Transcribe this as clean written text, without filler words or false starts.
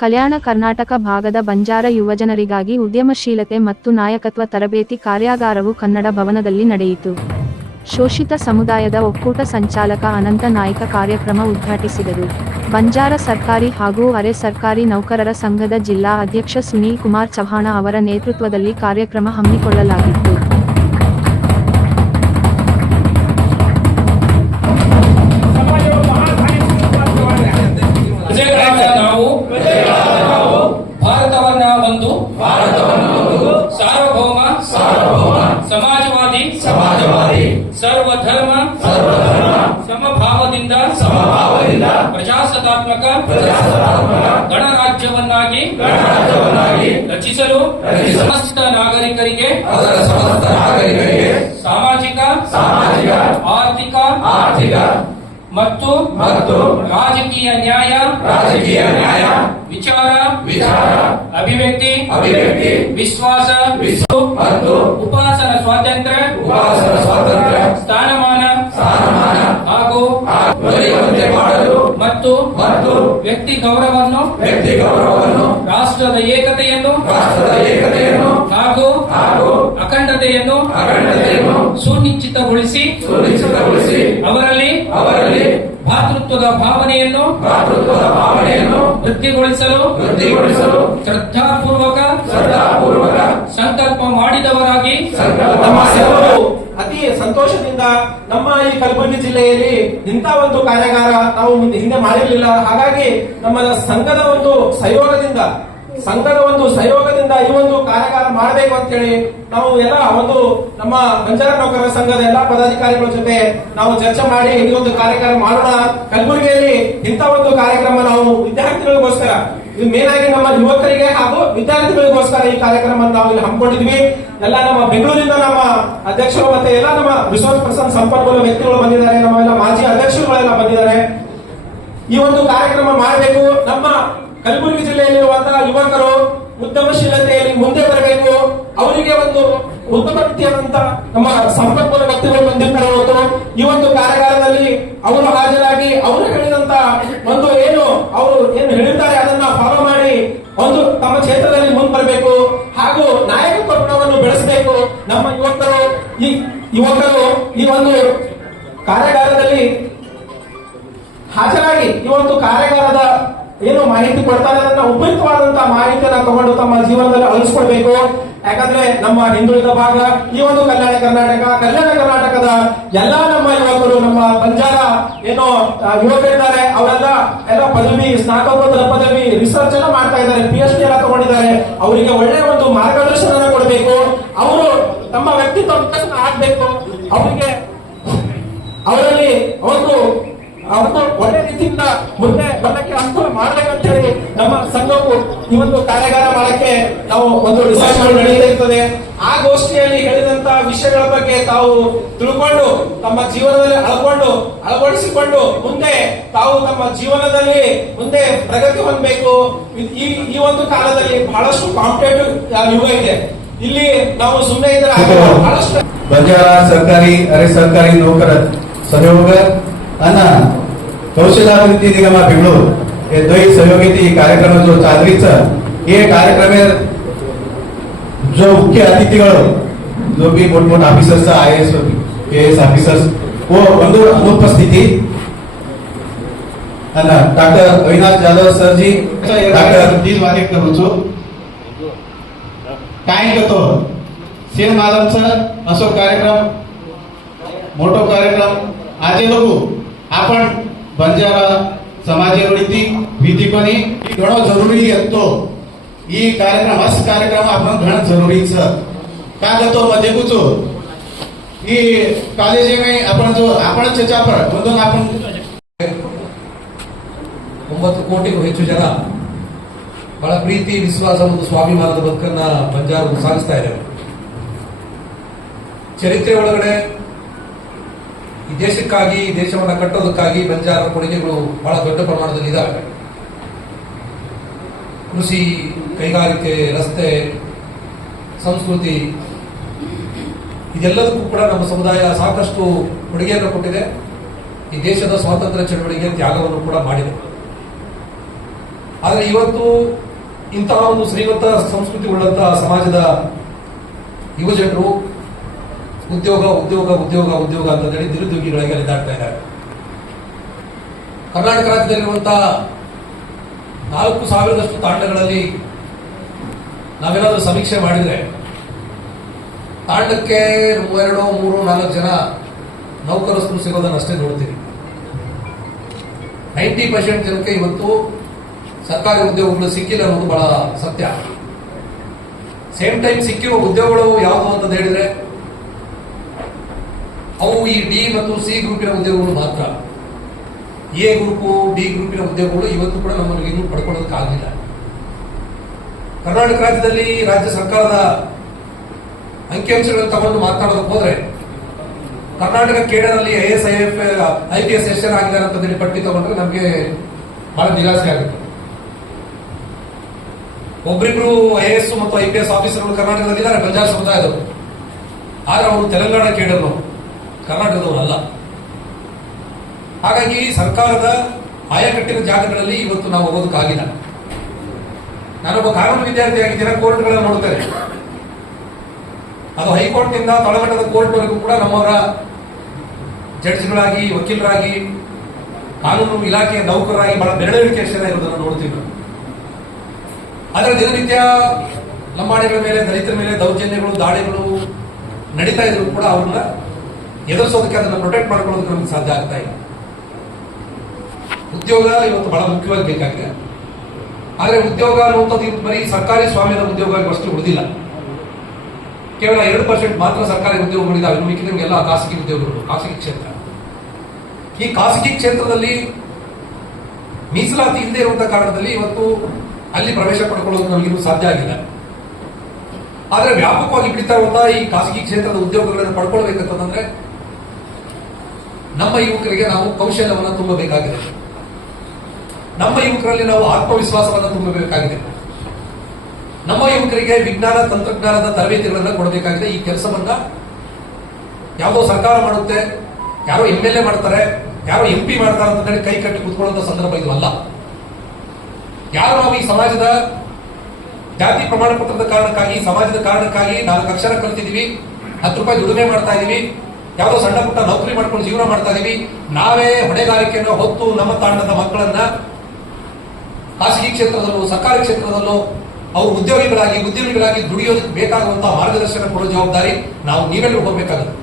ಕಲ್ಯಾಣ ಕರ್ನಾಟಕ ಭಾಗದ ಬಂಜಾರ ಯುವಜನರಿಗಾಗಿ ಉದ್ಯಮಶೀಲತೆ ಮತ್ತು ನಾಯಕತ್ವ ತರಬೇತಿ ಕಾರ್ಯಾಗಾರವು ಕನ್ನಡ ಭವನದಲ್ಲಿ ನಡೆಯಿತು. ಶೋಷಿತ ಸಮುದಾಯದ ಒಕ್ಕೂಟ ಸಂಚಾಲಕ ಅನಂತ ನಾಯ್ಕ ಕಾರ್ಯಕ್ರಮ ಉದ್ಘಾಟಿಸಿದರು. ಬಂಜಾರ ಸರ್ಕಾರಿ ಹಾಗೂ ಅರೆ ಸರ್ಕಾರಿ ನೌಕರರ ಸಂಘದ ಜಿಲ್ಲಾ ಅಧ್ಯಕ್ಷ ಸುನೀಲ್ ಕುಮಾರ್ ಚವ್ಹಾಣ ಅವರ ನೇತೃತ್ವದಲ್ಲಿ ಕಾರ್ಯಕ್ರಮ ಹಮ್ಮಿಕೊಳ್ಳಲಾಗಿತ್ತು. ಸಮಾಜವಾದಿ ಸರ್ವಧರ್ಮ ಸಮಭಾವದಿಂದ ಪ್ರಜಾಸತ್ತಾತ್ಮಕ ಗಣರಾಜ್ಯವನ್ನಾಗಿ ರಚಿಸಲು ಸಮಸ್ತ ನಾಗರಿಕರಿಗೆ ಸಾಮಾಜಿಕ ಆರ್ಥಿಕ ಮತ್ತು ರಾಜಕೀಯ ನ್ಯಾಯ ವಿಚಾರ ಅಭಿವ್ಯಕ್ತಿ ವಿಶ್ವಾಸ ಮತ್ತು ಉಪಾಸನ ಸ್ವಾತಂತ್ರ್ಯ ಸ್ಥಾನಮಾನ ಹಾಗೂ ಮತ್ತು ವ್ಯಕ್ತಿ ಗೌರವವನ್ನು ರಾಷ್ಟ್ರದ ಏಕತೆಯನ್ನು ಹಾಗೂ ಅಖಂಡತೆಯನ್ನು ಸುನಿಶ್ಚಿತಗೊಳಿಸಿ ಅವರಲ್ಲಿ ಭಾತೃತ್ವದ ಭಾವನೆಯನ್ನು ವೃದ್ಧಿಗೊಳಿಸಲು ಶ್ರದ್ಧಾಪೂರ್ವಕ ಸಂಕಲ್ಪ ಮಾಡಿದವರಾಗಿ ಅತಿ ಸಂತೋಷದಿಂದ ನಮ್ಮ ಈ ಕಲಬುರಗಿ ಜಿಲ್ಲೆಯಲ್ಲಿ ಇಂಥ ಒಂದು ಕಾರ್ಯಾಗಾರ ನಾವು ಹಿಂದೆ ಮಾಡಿರಲಿಲ್ಲ. ಹಾಗಾಗಿ ನಮ್ಮ ಸಂಘದ ಒಂದು ಸಹಯೋಗದಿಂದ ಈ ಒಂದು ಕಾರ್ಯಾಗಾರ ಮಾಡಬೇಕು ಅಂತ ಹೇಳಿ ನಾವು ಎಲ್ಲ ಒಂದು ನಮ್ಮ ಬಂಜಾರ ನೌಕರರ ಸಂಘದ ಎಲ್ಲಾ ಪದಾಧಿಕಾರಿಗಳ ಜೊತೆ ನಾವು ಚರ್ಚೆ ಮಾಡಿ ಈ ಒಂದು ಕಾರ್ಯಾಗಾರ ಮಾಡೋಣ. ಕಲಬುರಗಿಯಲ್ಲಿ ಇಂಥ ಒಂದು ಕಾರ್ಯಕ್ರಮ ನಾವು ವಿದ್ಯಾರ್ಥಿಗಳಿಗೋಸ್ಕರ, ಇದು ಮೇನ್ ಆಗಿ ನಮ್ಮ ಯುವಕರಿಗೆ ಹಾಗೂ ವಿದ್ಯಾರ್ಥಿಗಳಿಗೋಸ್ಕರ ಈ ಕಾರ್ಯಕ್ರಮ ನಾವು ಇಲ್ಲಿ ಹಮ್ಮಿಕೊಂಡಿದ್ವಿ. ಎಲ್ಲ ನಮ್ಮ ಬೆಂಗಳೂರಿನ ನಮ್ಮ ಅಧ್ಯಕ್ಷರು ಮತ್ತೆ ಎಲ್ಲ ನಮ್ಮ ರಿಸೋರ್ಸ್ ಪರ್ಸನ್ ಸಂಪನ್ಮೂಲ ವ್ಯಕ್ತಿಗಳು ಬಂದಿದ್ದಾರೆ. ನಮ್ಮ ಎಲ್ಲ ಮಾಜಿ ಅಧ್ಯಕ್ಷರುಗಳೆಲ್ಲ ಬಂದಿದ್ದಾರೆ. ಈ ಒಂದು ಕಾರ್ಯಕ್ರಮ ಮಾಡಬೇಕು. ನಮ್ಮ ಕಲಬುರಗಿ ಜಿಲ್ಲೆಯಲ್ಲಿರುವಂತಹ ಯುವಕರು ಉದ್ಯಮಶೀಲತೆಯಲ್ಲಿ ಮುಂದೆ ಬರಬೇಕು. ಅವರಿಗೆ ಒಂದು ಉತ್ತಮ ರೀತಿಯಾದಂತ ನಮ್ಮ ಸಂಪನ್ಮೂಲ ವ್ಯಕ್ತಿಗಳು ಬಂದಿರ್ತಾರೆ. ಈ ಒಂದು ಕಾರ್ಯಾಗಾರದಲ್ಲಿ ಅವರು ಹಾಜರಾಗಿ ಅವರು ಹೇಳಿದಂತ ಒಂದು ಅವರು ಏನು ಹೇಳಿದ್ದಾರೆ ಅದನ್ನ ಫಾಲೋ ಮಾಡಿ ಒಂದು ತಮ್ಮ ಕ್ಷೇತ್ರದಲ್ಲಿ ಮುಂದೆ ಬರಬೇಕು ಹಾಗೂ ನಾಯಕತ್ವ ಗುಣವನ್ನು ಬೆಳೆಸಬೇಕು. ನಮ್ಮ ಯುವಕರು ಈ ಒಂದು ಕಾರ್ಯಾಗಾರದಲ್ಲಿ ಹಾಜರಾಗಿ ಈ ಒಂದು ಕಾರ್ಯಾಗಾರದ ಏನು ಮಾಹಿತಿ ಕೊಡ್ತಾರೆ ಅದನ್ನ ಉಪಯುಕ್ತವಾದಂತಹ ಮಾಹಿತಿಯನ್ನ ತಗೊಂಡು ತಮ್ಮ ಜೀವನದಲ್ಲಿ ಅಳಿಸ್ಕೊಳ್ಬೇಕು. ಯಾಕಂದ್ರೆ ನಮ್ಮ ಹಿಂದುಳಿದ ಭಾಗ ಈ ಒಂದು ಕಲ್ಯಾಣ ಕರ್ನಾಟಕದ ಎಲ್ಲಾ ನಮ್ಮ ಯುವಕರು, ನಮ್ಮ ಬಂಜಾರ ಯುವಕರಿದ್ದಾರೆ, ಅವರೆಲ್ಲ ಪದವಿ, ಸ್ನಾತಕೋತ್ತರ ಪದವಿ, ರಿಸರ್ಚ್ ಎಲ್ಲ ಮಾಡ್ತಾ ಇದ್ದಾರೆ, PhD ಎಲ್ಲ ತಗೊಂಡಿದ್ದಾರೆ. ಅವರಿಗೆ ಒಳ್ಳೆಯ ಒಂದು ಮಾರ್ಗದರ್ಶನ ಕೊಡಬೇಕು. ಅವರು ತಮ್ಮ ವ್ಯಕ್ತಿತ್ವ ವಿಕಸನ ಆಗ್ಬೇಕು. ಅವರಲ್ಲಿ ಅವತ್ತು ಒಳ್ಳೆ ರೀತಿಯಿಂದ ಮುಂದೆ ಬರಕ್ಕೆ ಅನುಕೂಲ ಮಾಡ್ಬೇಕಂತ ಹೇಳಿ ನಮ್ಮ ಸಂಘವು ಈ ಒಂದು ಕಾರ್ಯಾಗಾರ ಮಾಡಕ್ಕೆ ನಾವು ಒಂದು ರಿಸರ್ಚ್ ನಡೆಯುತ್ತದೆ. ಆ ಗೋಷ್ಠಿಯಲ್ಲಿ ಹೇಳಿದಂತ ವಿಷಯಗಳ ಬಗ್ಗೆ ತಾವು ತಿಳ್ಕೊಂಡು ತಮ್ಮ ಜೀವನದಲ್ಲಿ ಅಳವಡಿಸಿಕೊಂಡು ಮುಂದೆ ತಾವು ತಮ್ಮ ಜೀವನದಲ್ಲಿ ಮುಂದೆ ಪ್ರಗತಿ ಹೊಂದಬೇಕು. ಈ ಒಂದು ಕಾಲದಲ್ಲಿ ಬಹಳಷ್ಟು ಕಾಂಪಿಟೇಟಿವ್ ಯುಗ ಇದೆ. ಇಲ್ಲಿ ನಾವು ಸುಮ್ಮನೆ ಇದ್ರೆ ಬಹಳಷ್ಟು ಬಂಜಾರ सरकारी अरे सरकारी नौकर सहयोग आणि कौशल्याभिवृद्धी निगम बेंगळूर हे द्वै सहयोगी कार्यक्रम जो चालरीचा हे कार्यक्रम जो मुख्य अतिथिಗಳು जो भी मोठ ऑफिसर्स IAS KS ऑफिसर्स वो ಒಂದು ಅನುಪಸ್ಥಿತಿ અને ડોક્ટર અવિનાશ જાદવ સરજી ડોક્ટર દીજ વાતે કરું છું. काय करतो सेम मालम सर असो कार्यक्रम मोठो कार्यक्रम આજે લોકો आपण ಬಂಜಾರ ಸಮಾಜವೃತ್ತಿ ವಿಧಿಕೊನಿ ઘણો જરૂરી હતો. ಈ ಕಾರ್ಯಕ್ರಮ आपण ઘણો જરૂરી છે. का करतो मध्ये कुचो ಈ ಕಾಲೇಜ್ में आपण ಚರ್ಚಾ पर ಒಂದು आपण 9 ಕೋಟಿಗೂ ಹೆಚ್ಚು ಜನ ಬಹಳ ಪ್ರೀತಿ, ವಿಶ್ವಾಸ ಮತ್ತು ಸ್ವಾಭಿಮಾನದ ಬದುಕನ್ನ ಬಂಜಾರರು ಸಾಗಿಸ್ತಾ ಇದ್ದಾರೆ. ಚರಿತ್ರೆ ಒಳಗಡೆ ಈ ದೇಶಕ್ಕಾಗಿ, ದೇಶವನ್ನ ಕಟ್ಟೋದಕ್ಕಾಗಿ ಬಂಜಾರ ಕೊಡುಗೆಗಳು ಬಹಳ ದೊಡ್ಡ ಪ್ರಮಾಣದಲ್ಲಿ ಇದ್ದಾವೆ. ಕೃಷಿ, ಕೈಗಾರಿಕೆ, ರಸ್ತೆ, ಸಂಸ್ಕೃತಿ ಇದೆಲ್ಲದಕ್ಕೂ ಕೂಡ ನಮ್ಮ ಸಮುದಾಯ ಸಾಕಷ್ಟು ಕೊಡುಗೆಯನ್ನು ಕೊಟ್ಟಿದೆ. ಈ ದೇಶದ ಸ್ವಾತಂತ್ರ್ಯ ಚಳವಳಿಗೆ ತ್ಯಾಗವನ್ನು ಕೂಡ ಮಾಡಿದೆ. ಆದರೆ ಇವತ್ತು ಇಂತಹ ಒಂದು ಶ್ರೀಮಂತ ಸಂಸ್ಕೃತಿ ಉಳ್ಳಂತಹ ಸಮಾಜದ ಯುವಜನರು ಉದ್ಯೋಗ ಉದ್ಯೋಗ ಉದ್ಯೋಗ ಉದ್ಯೋಗ ಅಂತ ಹೇಳಿ ನಿರುದ್ಯೋಗಿಗಳಿಗೆ ಅಲೆದಾಡ್ತಾ ಇದ್ದಾರೆ. ಕರ್ನಾಟಕ ರಾಜ್ಯದಲ್ಲಿರುವಂತಹ 4,000 ತಾಂಡಗಳಲ್ಲಿ ನಾವೇನಾದ್ರೂ ಸಮೀಕ್ಷೆ ಮಾಡಿದ್ರೆ ತಾಂಡಕ್ಕೆ 2, 3, 4 ಜನ ನೌಕರಸ್ಥರು ಸಿಗೋದನ್ನ ಅಷ್ಟೇ ನೋಡ್ತೀವಿ. 90% ಜನಕ್ಕೆ ಇವತ್ತು ಸರ್ಕಾರಿ ಉದ್ಯೋಗಗಳು ಸಿಕ್ಕಿಲ್ಲ ಅನ್ನೋದು ಬಹಳ ಸತ್ಯ. ಸೇಮ್ ಟೈಮ್ ಸಿಕ್ಕಿರುವ ಉದ್ಯೋಗಗಳು ಯಾವುದು ಅಂತ ಹೇಳಿದ್ರೆ ಅವು ಈ ಡಿ ಮತ್ತು ಸಿ ಗ್ರೂಪಿನ ಉದ್ಯೋಗಗಳು ಮಾತ್ರ. ಎ ಗ್ರೂಪು ಡಿ ಗ್ರೂಪಿನ ಉದ್ಯೋಗಗಳು ಇವತ್ತು ಕೂಡ ನಮ್ಮಲ್ಲಿ ಇನ್ನೂ ಪಡ್ಕೊಳ್ಳೋದಕ್ಕಾಗಲಿಲ್ಲ. ಕರ್ನಾಟಕ ರಾಜ್ಯದಲ್ಲಿ ರಾಜ್ಯ ಸರ್ಕಾರದ ಅಂಕಿಅಂಶಗಳನ್ನು ತಗೊಂಡು ಮಾತನಾಡೋದಕ್ಕೆ ಹೋದ್ರೆ ಕರ್ನಾಟಕ ಕೇಡರ್ನಲ್ಲಿ IAS IPS ಎಷ್ಟು ಜನ ಆಗಿದ್ದಾರೆ ಅಂತ ಹೇಳಿ ಪಟ್ಟಿ ತಗೊಂಡ್ರೆ ನಮಗೆ ಬಹಳ ನಿರಾಸೆ ಆಗುತ್ತೆ. ಒಬ್ಬರಿಬ್ರು IAS ಮತ್ತು IPS ಆಫೀಸರ್ಗಳು ಕರ್ನಾಟಕದಲ್ಲಿ ಇದ್ದಾರೆ, ಬಂಜಾರ ಸಮುದಾಯದವರು. ಆದ್ರೆ ಅವರು ತೆಲಂಗಾಣ ಕೇಡರ್ನು, ಕರ್ನಾಟಕದವರಲ್ಲ. ಹಾಗಾಗಿ ಸರ್ಕಾರದ ಆಯಕಟ್ಟಿನ ಜಾಗಗಳಲ್ಲಿ ಇವತ್ತು ನಾವು ಹೋಗೋದಕ್ಕಾಗಿಲ್ಲ. ನಾನೊಬ್ಬ ಕಾನೂನು ವಿದ್ಯಾರ್ಥಿಯಾಗಿದ್ದೇನೆ, ಕೋರ್ಟ್ಗಳನ್ನು ನೋಡ್ತೇನೆ. ಅದು ಹೈಕೋರ್ಟ್ನಿಂದ ತಳಮಟ್ಟದ ಕೋರ್ಟ್ವರೆಗೂ ಕೂಡ ನಮ್ಮವರ ಜಡ್ಜ್ಗಳಾಗಿ, ವಕೀಲರಾಗಿ, ಕಾನೂನು ಇಲಾಖೆಯ ನೌಕರರಾಗಿ ಬಹಳ ಬೆರಳಿಕೆ ಅಷ್ಟೇ ಇರೋದನ್ನು ನೋಡ್ತೀವಿ ನಾವು. ಆದರೆ ದಿನನಿತ್ಯ ಲಂಬಾಣಿಗಳ ಮೇಲೆ, ದಲಿತರ ಮೇಲೆ ದೌರ್ಜನ್ಯಗಳು, ದಾಳಿಗಳು ನಡೀತಾ ಇದ್ರು ಕೂಡ ಅವ್ರನ್ನ ಎದುರಿಸೋದಕ್ಕೆ, ಅದನ್ನು ಪ್ರೊಟೆಕ್ಟ್ ಮಾಡ್ಕೊಳ್ಳೋದಕ್ಕೆ ನಮ್ಗೆ ಸಾಧ್ಯ ಆಗ್ತಾ ಇಲ್ಲ. ಉದ್ಯೋಗ ಇವತ್ತು ಬಹಳ ಮುಖ್ಯವಾಗಿ ಬೇಕಾಗಿದೆ. ಆದರೆ ಉದ್ಯೋಗ ಅನ್ನುವಂಥದ್ದು ಇವತ್ತು ಬರೀ ಸರ್ಕಾರಿ ಸ್ವಾಮ್ಯದ ಉದ್ಯೋಗ ಅಷ್ಟು ಉಳಿದಿಲ್ಲ. ಕೇವಲ 2% ಮಾತ್ರ ಸರ್ಕಾರಿ ಉದ್ಯೋಗಗಳಿದ್ದಾವೆ. ಇನ್ನು ಮಿಕ್ಕಿದಂಗೆಲ್ಲ ಖಾಸಗಿ ಉದ್ಯೋಗಗಳು, ಖಾಸಗಿ ಕ್ಷೇತ್ರ. ಈ ಖಾಸಗಿ ಕ್ಷೇತ್ರದಲ್ಲಿ ಮೀಸಲಾತಿ ಇಲ್ಲದೆ ಇರುವಂತಹ ಕಾರಣದಲ್ಲಿ ಇವತ್ತು ಅಲ್ಲಿ ಪ್ರವೇಶ ಪಡ್ಕೊಳ್ಳೋದು ನಮಗಿನ್ನೂ ಸಾಧ್ಯ ಆಗಿಲ್ಲ. ಆದರೆ ವ್ಯಾಪಕವಾಗಿ ಬಿಡ್ತಾ ಇರುವಂತಹ ಈ ಖಾಸಗಿ ಕ್ಷೇತ್ರದ ಉದ್ಯೋಗಗಳನ್ನು ಪಡ್ಕೊಳ್ಬೇಕಂತಂದ್ರೆ ನಮ್ಮ ಯುವಕರಿಗೆ ನಾವು ಕೌಶಲ್ಯವನ್ನು ತುಂಬಬೇಕಾಗಿದೆ. ನಮ್ಮ ಯುವಕರಲ್ಲಿ ನಾವು ಆತ್ಮವಿಶ್ವಾಸವನ್ನು ತುಂಬಬೇಕಾಗಿದೆ. ನಮ್ಮ ಯುವಕರಿಗೆ ವಿಜ್ಞಾನ ತಂತ್ರಜ್ಞಾನದ ತರಬೇತಿಗಳನ್ನು ಕೊಡಬೇಕಾಗಿದೆ. ಈ ಕೆಲಸವನ್ನ ಯಾವುದೋ ಸರ್ಕಾರ ಮಾಡುತ್ತೆ, ಯಾರೋ MLA ಮಾಡ್ತಾರೆ, ಯಾರೋ MP ಮಾಡ್ತಾರೆ ಅಂತ ಹೇಳಿ ಕೈ ಕಟ್ಟಿ ಕೂತ್ಕೊಳ್ಳುವಂತ ಸಂದರ್ಭ ಇದು ಅಲ್ಲ. ಯಾರು ನಾವು ಈ ಸಮಾಜದ ಜಾತಿ ಪ್ರಮಾಣ ಪತ್ರದ ಕಾರಣಕ್ಕಾಗಿ, ಸಮಾಜದ ಕಾರಣಕ್ಕಾಗಿ 4 ಅಕ್ಷರ ಕಲ್ತಿದೀವಿ, 10 ರೂಪಾಯಿ ದುಡಿಮೆ ಮಾಡ್ತಾ ಇದೀವಿ, ಯಾವುದೋ ಸಣ್ಣ ಪುಟ್ಟ ನೌಕರಿ ಮಾಡ್ಕೊಂಡು ಜೀವನ ಮಾಡ್ತಾ ಇದೀವಿ, ನಾವೇ ಹೊಣೆಗಾರಿಕೆಯನ್ನು ಹೊತ್ತು ನಮ್ಮ ತಾಂಡದ ಮಕ್ಕಳನ್ನ ಖಾಸಗಿ ಕ್ಷೇತ್ರದಲ್ಲೂ ಸರ್ಕಾರಿ ಕ್ಷೇತ್ರದಲ್ಲೂ ಅವರು ಉದ್ಯೋಗಿಗಳಾಗಿ ದುಡಿಯೋದಕ್ಕೆ ಬೇಕಾಗುವಂತಹ ಮಾರ್ಗದರ್ಶನ ಕೊಡೋ ಜವಾಬ್ದಾರಿ ನಾವು ನೀವೆಲ್ಲರೂ ಹೋಗಬೇಕಾಗುತ್ತೆ.